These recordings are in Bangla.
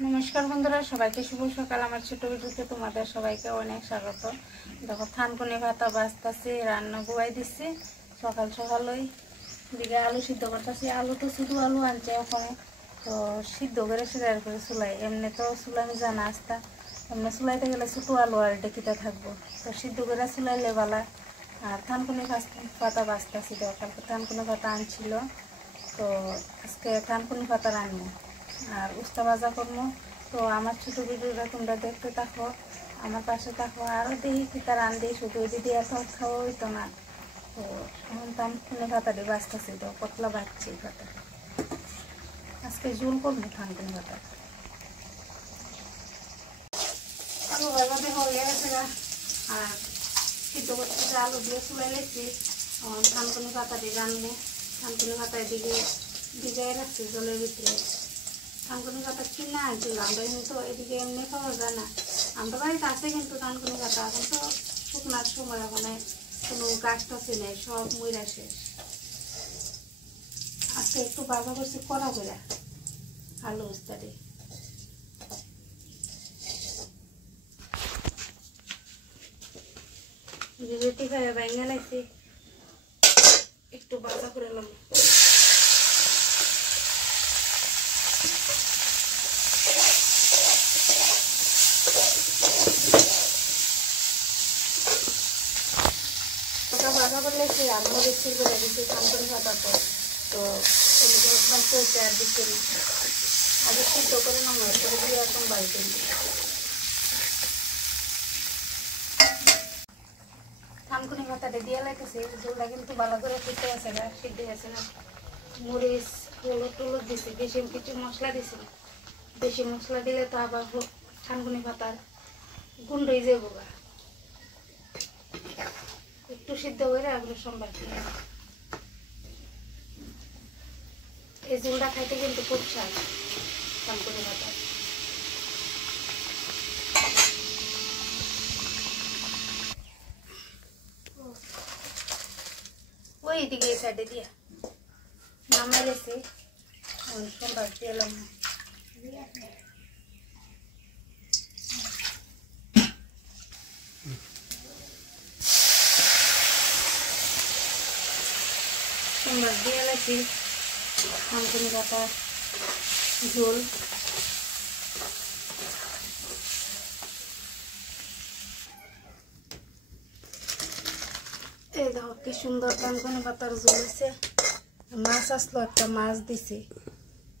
नमस्कार बंधुरा सबाइके शुभ सकाल आमार छोटो भिडियोते तुम्हादेर सबाइके अनेक स्वागत। देखो थानकुनि भाता बाजताछि रान्ना बुयाई दिচ্ছি सकाल सकाल ओई दिके आलू सिद्ध करतेছি। आलू तो शुधु आलू आनছে ওখানে তো সিদ্ধ করে সিরার করে চুলাই এমনি তো চুলানি জানা আস্তা এমনি চুলাইতে গেলে ছোটো আলু আর ডেকিতে থাকবো তো সিদ্ধ করে চুলাইলে বালা। আর থানকুনি পাতা বাজতাছি তো কালকে থানকুনি পাতা আনছিল তো আজকে থানকুনি পাতা রান্না আর উস্তা ভাজা করবো। তো আমার ছোটো ভিডিওটা তোমরা দেখতে থাকো, আমার পাশে থাকো। আরও দেখি কি তার রান্ধি শুধু দিদি এত খাওয়া হইতো না। তো এখন থানকুনি পাতাটি বাজতেছি তো পতলা বাজছি পাতা আজকে ঝোল করবো থানকুনি পাতা। আলু ভাজাতে হয়ে গেছে আর সিদ্ধ করতে আলু দিয়ে চুলাই লেছি। থানকুনি পাতাটি রান্নে থানকুনি পাতায় দিকে ভিজাই রাখছি জলের ভিতরে। থানকুনি পাতা কিনে আনছিলাম আমরা কিন্তু এদিকে এমনি পাওয়া যায় না। আমরা বাড়িতে আছে কিন্তু থানকুনি পাতা এখন তো শুকনার সময় ওখানে কোনো গাছ টাছে নেই, সব মইরা শেষ। আজকে একটু বাজা করছি কড়া করে আলু উস্তাটি রুটি খাই ভেঙে লাগছি একটু বাজা করে এলাম। ভাজা করলে সে আলু দেখছি করে দিচ্ছি থানকুনি পাতা তো আর দিচ্ছি আগে সিদ্ধ করে নামা করে দিয়ে একদম বাড়িতে থানকুনি পাতাটা দিয়ে লাগতেছে। ঝোলটা কিন্তু ভালো করে ফুটে আছে না, সিদ্ধ আছে না। মরিচ হলুদ টুলুদ দিছি, বেশি কিছু মশলা দিছি না। বেশি মশলা দিলে তো আবার থানকুনি পাতার গুন্ড হয়ে যাবো। একটু সিদ্ধ করে আগুলো সম্বার এই ঝোলটা খাইতে কিন্তু খুব স্বাদ থানকুনি পাতা। ওই দিকে এই সাইডে দিয়া নামাই লেছি সম্বার দিলাম। সম্বার দিয়ে লাগছি থানকুনি পাতা ঝোল। এই দেখো কি সুন্দর থানকুনি পাতার ঝোল হয়েছে। মাছ আসলো, একটা মাছ দিছি,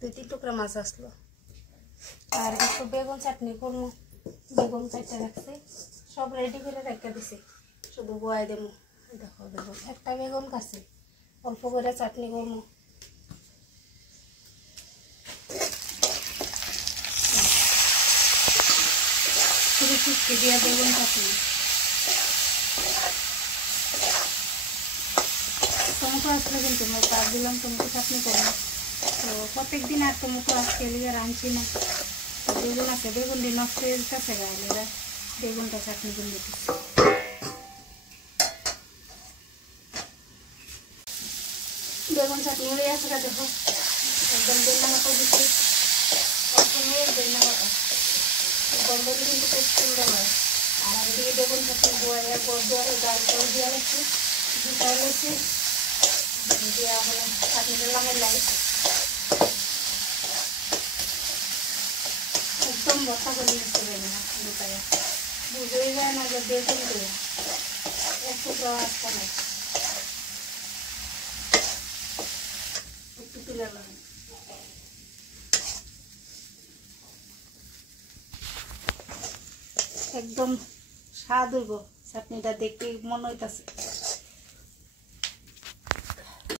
2-3 টুকরা মাছ আসলো। আর একটু বেগুন চাটনি করবো, বেগুন চাটতে রাখছি সব রেডি করে রেখে দিছি, শুধু বয়াই দেবো। দেখো বেগুন একটা বেগুন কাছে অল্প করে চাটনি করবো। শুধু শুটকি দিয়ে বেগুন চাটনি। টমেটো আসলে কিন্তু তার দিলাম টমেটো চাটনি করবো। তো প্রত্যেক দিন আর টমেটো আজকে লিয়ে রাঁধছি না। বেগুন আছে, বেগুন দিয়ে নষ্ট হয়ে যেতেছে গায়ে, বেগুনটা চাটনি করে দিচ্ছি। বেগুন চাটনি হয়ে আছে দেখো একদম বেলনা মতো দিচ্ছি, বেলনা মতো গন্ধটি কিন্তু খুব সুন্দর হয়। আর আমি দিকে বেগুন চাটনি বয়ে বড় ডাল করে দিয়ে রাখছি, দুটাই রেখেছি দিয়ে ওখানে চাটনি দিলাম। লাই একদম বসা করে নিচ্ছে বেগুন দুটাই, বুঝেই যায় না যে বেগুন দিয়ে একটু আসতে নাই। একদম স্বাদ হইব চাটনিটা, দেখতে মনে হইতাছে।